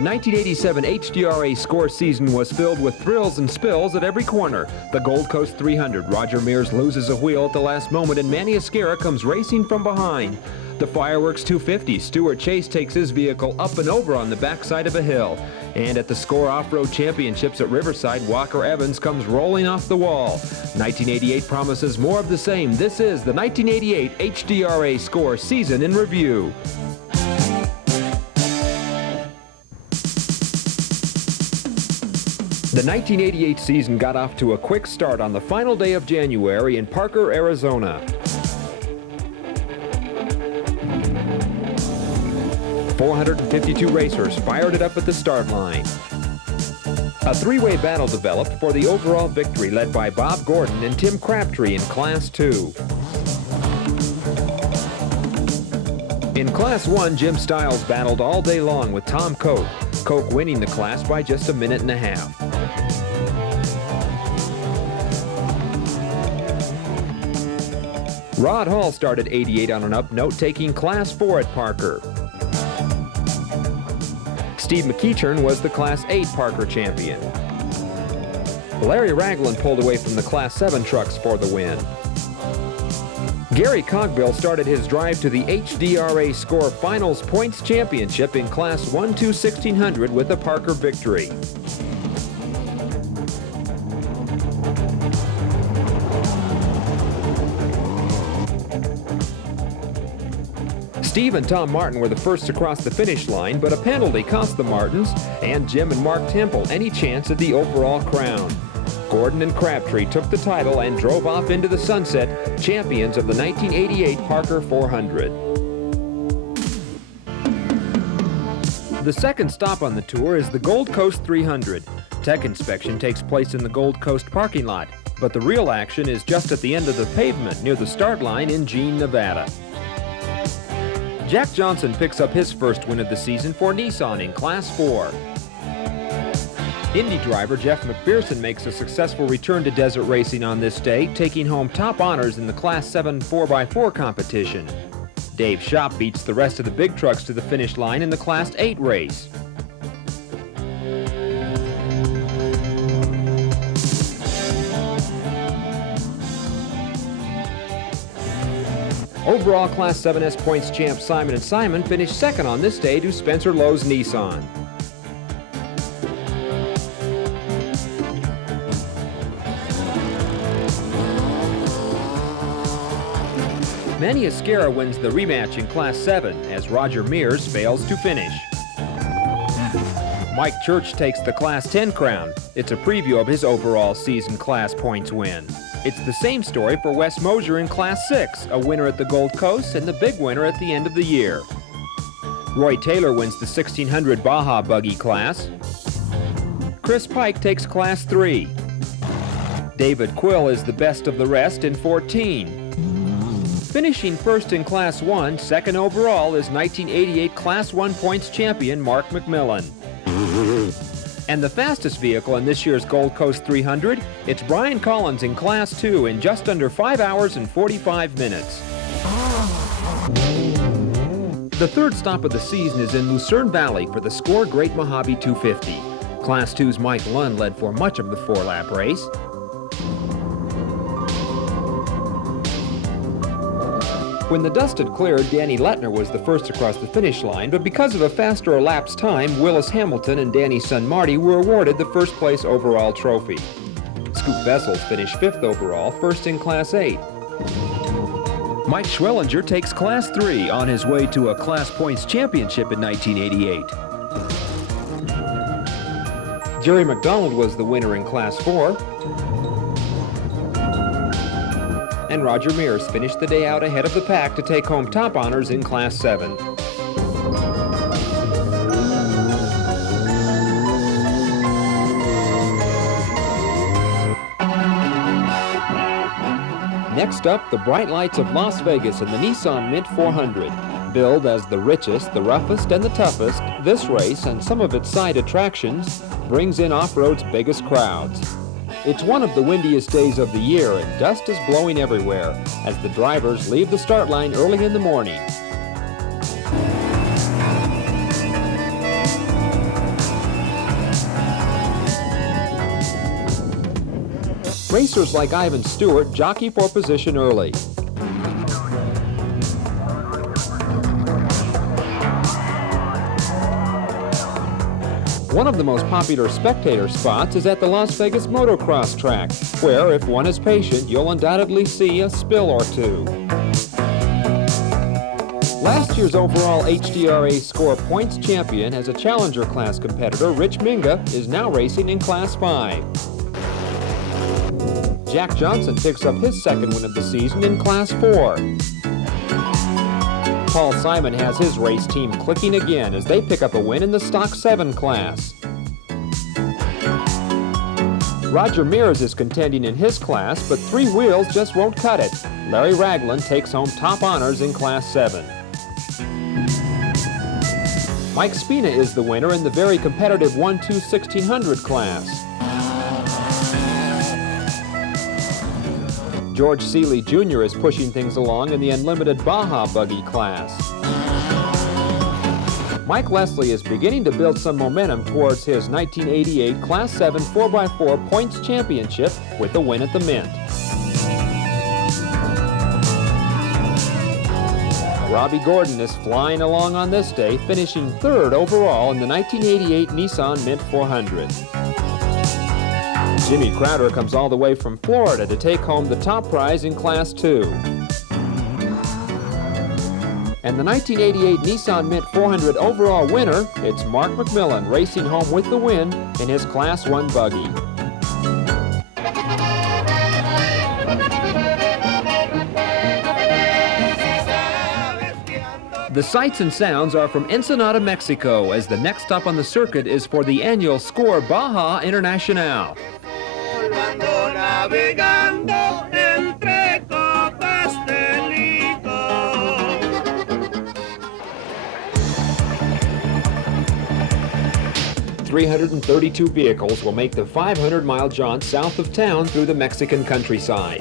The 1987 HDRA score season was filled with thrills and spills at every corner. The Gold Coast 300, Roger Mears loses a wheel at the last moment and Manny Esquera comes racing from behind. The Fireworks 250, Stuart Chase takes his vehicle up and over on the backside of a hill. And at the Score Off-Road Championships at Riverside, Walker Evans comes rolling off the wall. 1988 promises more of the same. This is the 1988 HDRA Score Season in Review. The 1988 season got off to a quick start on the final day of January in Parker, Arizona. 452 racers fired it up at the start line. A three-way battle developed for the overall victory, led by Bob Gordon and Tim Crabtree in Class 2. In Class 1, Jim Stiles battled all day long with Tom Koch. Koch winning the class by just a minute and a half. Rod Hall started 88 on an up note, taking Class 4 at Parker. Steve McEachern was the Class 8 Parker champion. Larry Ragland pulled away from the Class 7 trucks for the win. Gary Cogbill started his drive to the HDRA Score Finals Points Championship in Class 1-1600 with a Parker victory. Steve and Tom Martin were the first to cross the finish line, but a penalty cost the Martins and Jim and Mark Temple any chance at the overall crown. Gordon and Crabtree took the title and drove off into the sunset, champions of the 1988 Parker 400. The second stop on the tour is the Gold Coast 300. Tech inspection takes place in the Gold Coast parking lot, but the real action is just at the end of the pavement near the start line in Jean, Nevada. Jack Johnson picks up his first win of the season for Nissan in Class 4. Indy driver Jeff McPherson makes a successful return to desert racing on this day, taking home top honors in the Class 7 4x4 competition. Dave Schopp beats the rest of the big trucks to the finish line in the Class 8 race. Overall Class 7S points champ Simon & Simon finished second on this day to Spencer Lowe's Nissan. Manny Esquera wins the rematch in Class 7 as Roger Mears fails to finish. Mike Church takes the Class 10 crown. It's a preview of his overall season class points win. It's the same story for Wes Mosier in Class 6, a winner at the Gold Coast and the big winner at the end of the year. Roy Taylor wins the 1600 Baja Buggy class. Chris Pike takes Class 3. David Quill is the best of the rest in 14. Finishing first in Class 1, second overall is 1988 Class 1 points champion Mark McMillan. And the fastest vehicle in this year's Gold Coast 300, it's Brian Collins in Class 2 in just under 5 hours and 45 minutes. The third stop of the season is in Lucerne Valley for the Score Great Mojave 250. Class 2's Mike Lund led for much of the four-lap race. When the dust had cleared, Danny Lettner was the first across the finish line, but because of a faster elapsed time, Willis Hamilton and Danny's son Marty were awarded the first place overall trophy. Scoop Vessels finished fifth overall, first in Class 8. Mike Schwellinger takes Class 3 on his way to a Class Points Championship in 1988. Jerry McDonald was the winner in Class 4. And Roger Mears finished the day out ahead of the pack to take home top honors in Class 7. Next up, the bright lights of Las Vegas and the Nissan Mint 400. Billed as the richest, the roughest, and the toughest, this race and some of its side attractions brings in off-road's biggest crowds. It's one of the windiest days of the year and dust is blowing everywhere as the drivers leave the start line early in the morning. Racers like Ivan Stewart jockey for position early. One of the most popular spectator spots is at the Las Vegas motocross track, where, if one is patient, you'll undoubtedly see a spill or two. Last year's overall HDRA score points champion as a challenger class competitor, Rich Minga, is now racing in Class 5. Jack Johnson picks up his second win of the season in Class 4. Paul Simon has his race team clicking again as they pick up a win in the Stock 7 class. Roger Mears is contending in his class, but three wheels just won't cut it. Larry Ragland takes home top honors in Class 7. Mike Spina is the winner in the very competitive 1-2-1600 class. George Seeley Jr. is pushing things along in the unlimited Baja buggy class. Mike Leslie is beginning to build some momentum towards his 1988 Class 7 4x4 points championship with a win at the Mint. Robbie Gordon is flying along on this day, finishing third overall in the 1988 Nissan Mint 400. Jimmy Crowder comes all the way from Florida to take home the top prize in Class 2. And the 1988 Nissan Mint 400 overall winner, it's Mark McMillan racing home with the win in his Class 1 buggy. The sights and sounds are from Ensenada, Mexico, as the next stop on the circuit is for the annual SCORE Baja Internationale. 332 vehicles will make the 500-mile jaunt south of town through the Mexican countryside.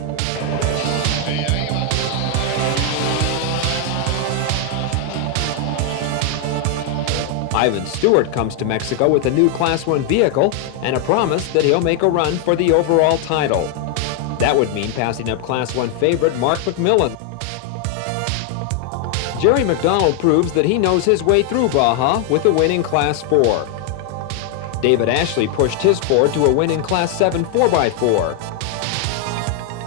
Ivan Stewart comes to Mexico with a new Class 1 vehicle and a promise that he'll make a run for the overall title. That would mean passing up Class 1 favorite Mark McMillan. Jerry McDonald proves that he knows his way through Baja with a win in Class 4. David Ashley pushed his Ford to a win in Class 7 4x4.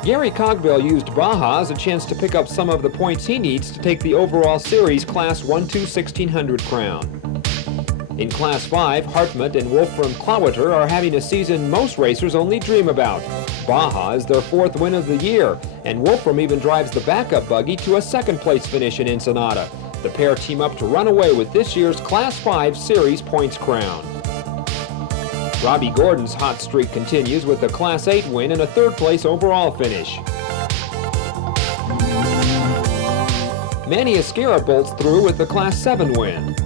Gary Cogbill used Baja as a chance to pick up some of the points he needs to take the overall series Class 1-2-1600 crown. In Class 5, Hartmut and Wolfram Clawater are having a season most racers only dream about. Baja is their fourth win of the year, and Wolfram even drives the backup buggy to a second-place finish in Ensenada. The pair team up to run away with this year's Class 5 Series points crown. Robbie Gordon's hot streak continues with a Class 8 win and a third-place overall finish. Manny Esquera bolts through with the Class 7 win.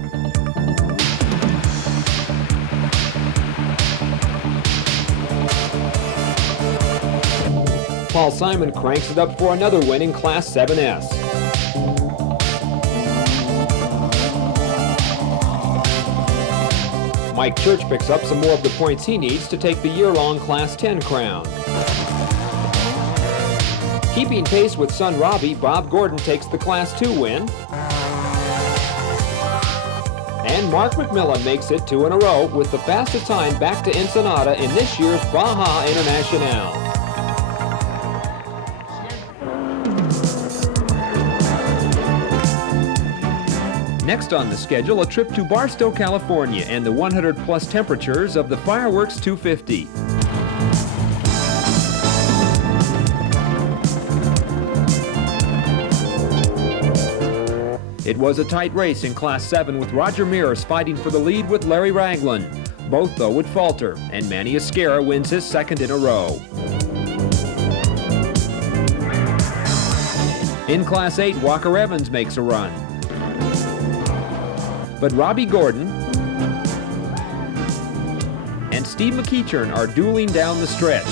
Paul Simon cranks it up for another win in Class 7S. Mike Church picks up some more of the points he needs to take the year-long Class 10 crown. Keeping pace with son Robbie, Bob Gordon takes the Class 2 win. And Mark McMillan makes it two in a row with the fastest time back to Ensenada in this year's Baja Internationale. Next on the schedule, a trip to Barstow, California, and the 100-plus temperatures of the Fireworks 250. It was a tight race in Class 7 with Roger Mears fighting for the lead with Larry Ragland. Both, though, would falter, and Manny Esquera wins his second in a row. In Class 8, Walker Evans makes a run. But Robbie Gordon and Steve McEachern are dueling down the stretch.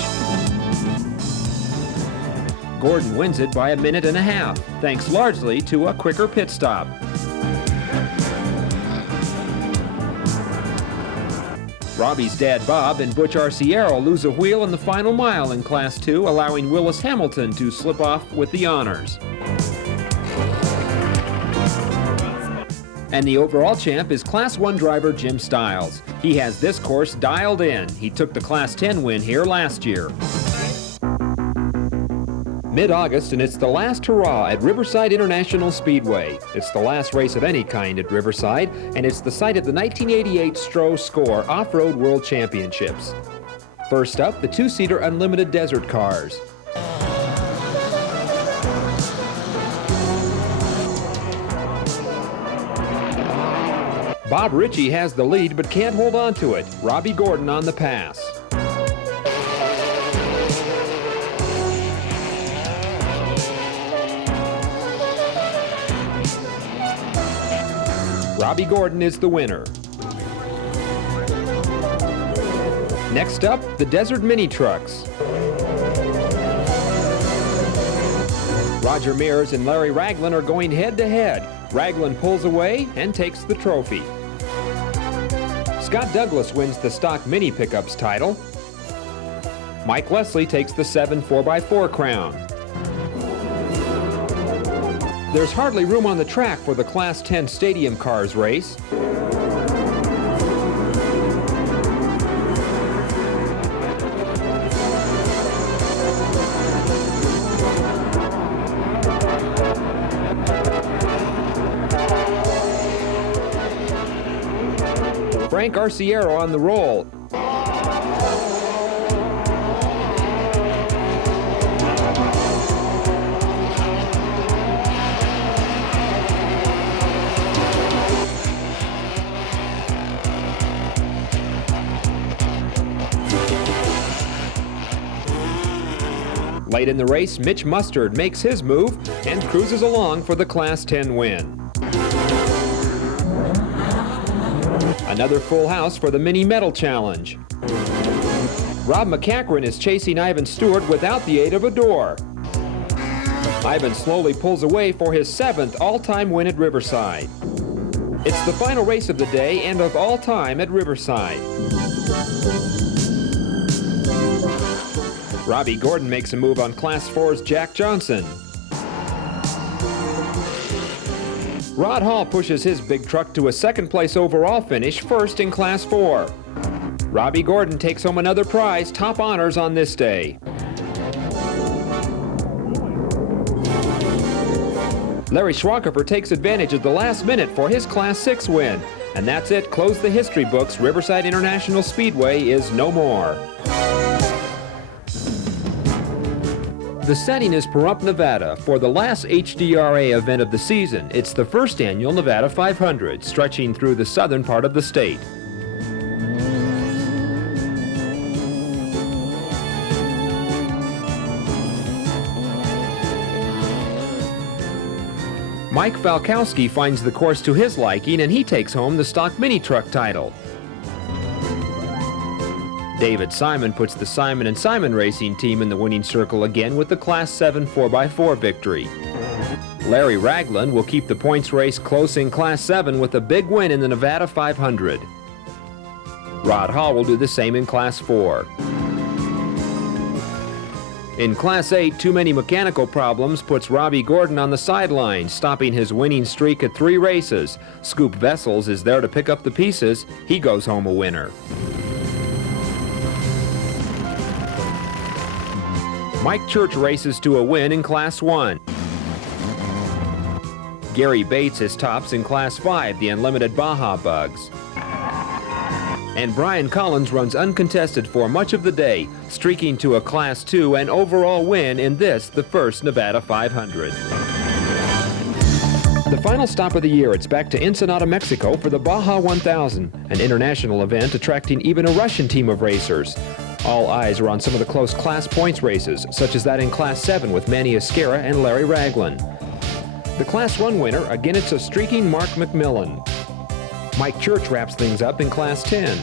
Gordon wins it by a minute and a half, thanks largely to a quicker pit stop. Robbie's dad Bob and Butch Arciero lose a wheel in the final mile in Class 2, allowing Willis Hamilton to slip off with the honors. And the overall champ is Class 1 driver Jim Stiles. He has this course dialed in. He took the Class 10 win here last year. Mid-August, and it's the last hurrah at Riverside International Speedway. It's the last race of any kind at Riverside, and it's the site of the 1988 Stroh Score Off-Road World Championships. First up, the two-seater unlimited desert cars. Bob Ritchie has the lead but can't hold on to it. Robbie Gordon on the pass. Robbie Gordon is the winner. Next up, the Desert Mini Trucks. Roger Mears and Larry Ragland are going head-to-head. Ragland pulls away and takes the trophy. Scott Douglas wins the stock mini pickups title. Mike Leslie takes the 7 4x4 crown. There's hardly room on the track for the Class 10 Stadium Cars race. Frank Arciero on the roll. Late in the race, Mitch Mustard makes his move and cruises along for the Class 10 win. Another full house for the Mini Medal Challenge. Rob McCachran is chasing Ivan Stewart without the aid of a door. Ivan slowly pulls away for his 7th all-time win at Riverside. It's the final race of the day and of all time at Riverside. Robbie Gordon makes a move on Class 4's Jack Johnson. Rod Hall pushes his big truck to a second-place overall finish, first in Class 4. Robbie Gordon takes home another prize, top honors on this day. Larry Schwackefer takes advantage of the last minute for his Class 6 win. And that's it. Close the history books. Riverside International Speedway is no more. The setting is Pahrump, Nevada, for the last HDRA event of the season. It's the first annual Nevada 500, stretching through the southern part of the state. Mike Falkowski finds the course to his liking, and he takes home the stock mini truck title. David Simon puts the Simon & Simon Racing team in the winning circle again with the Class 7 4x4 victory. Larry Ragland will keep the points race close in Class 7 with a big win in the Nevada 500. Rod Hall will do the same in Class 4. In Class 8, too many mechanical problems puts Robbie Gordon on the sidelines, stopping his winning streak at 3 races. Scoop Vessels is there to pick up the pieces. He goes home a winner. Mike Church races to a win in Class 1. Gary Bates is tops in Class 5, the Unlimited Baja Bugs. And Brian Collins runs uncontested for much of the day, streaking to a Class 2 and overall win in this, the first Nevada 500. The final stop of the year, it's back to Ensenada, Mexico for the Baja 1000, an international event attracting even a Russian team of racers. All eyes are on some of the close class points races, such as that in Class 7 with Manny Esquera and Larry Ragland. The Class 1 winner, again it's a streaking Mark McMillan. Mike Church wraps things up in Class 10.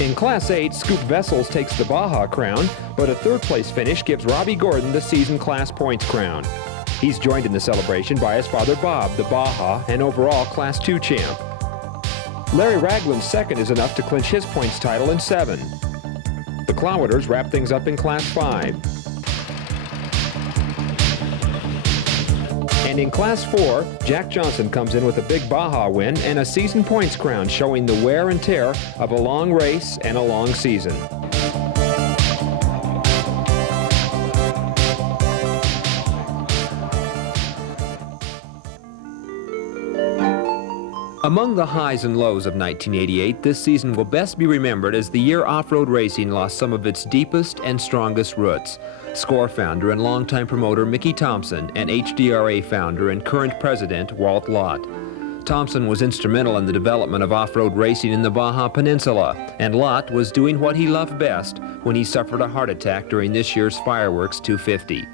In Class 8, Scoop Vessels takes the Baja crown, but a third-place finish gives Robbie Gordon the season class points crown. He's joined in the celebration by his father Bob, the Baja and overall Class 2 champ. Larry Ragland's second is enough to clinch his points title in 7. The Cloweters wrap things up in Class 5. And in Class 4, Jack Johnson comes in with a big Baja win and a season points crown, showing the wear and tear of a long race and a long season. Among the highs and lows of 1988, this season will best be remembered as the year off-road racing lost some of its deepest and strongest roots. SCORE founder and longtime promoter Mickey Thompson and HDRA founder and current president Walt Lott. Thompson was instrumental in the development of off-road racing in the Baja Peninsula, and Lott was doing what he loved best when he suffered a heart attack during this year's Fireworks 250.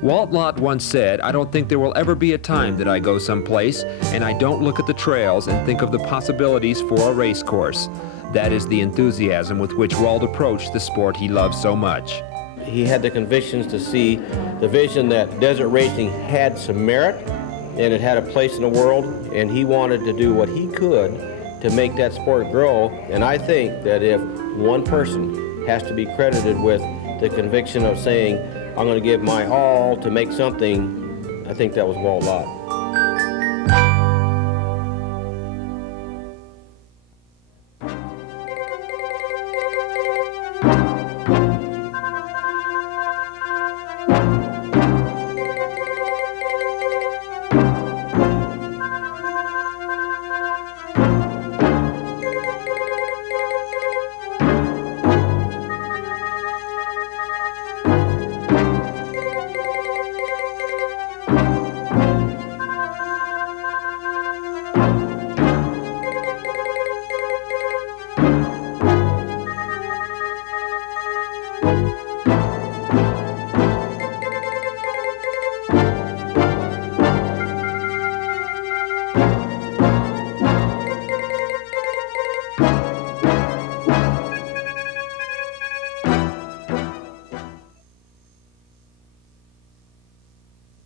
Walt Lott once said, "I don't think there will ever be a time that I go someplace and I don't look at the trails and think of the possibilities for a race course." That is the enthusiasm with which Walt approached the sport he loves so much. He had the convictions to see the vision that desert racing had some merit and it had a place in the world, and he wanted to do what he could to make that sport grow. And I think that if one person has to be credited with the conviction of saying, "I'm going to give my all to make something," I think that was Walt Lott.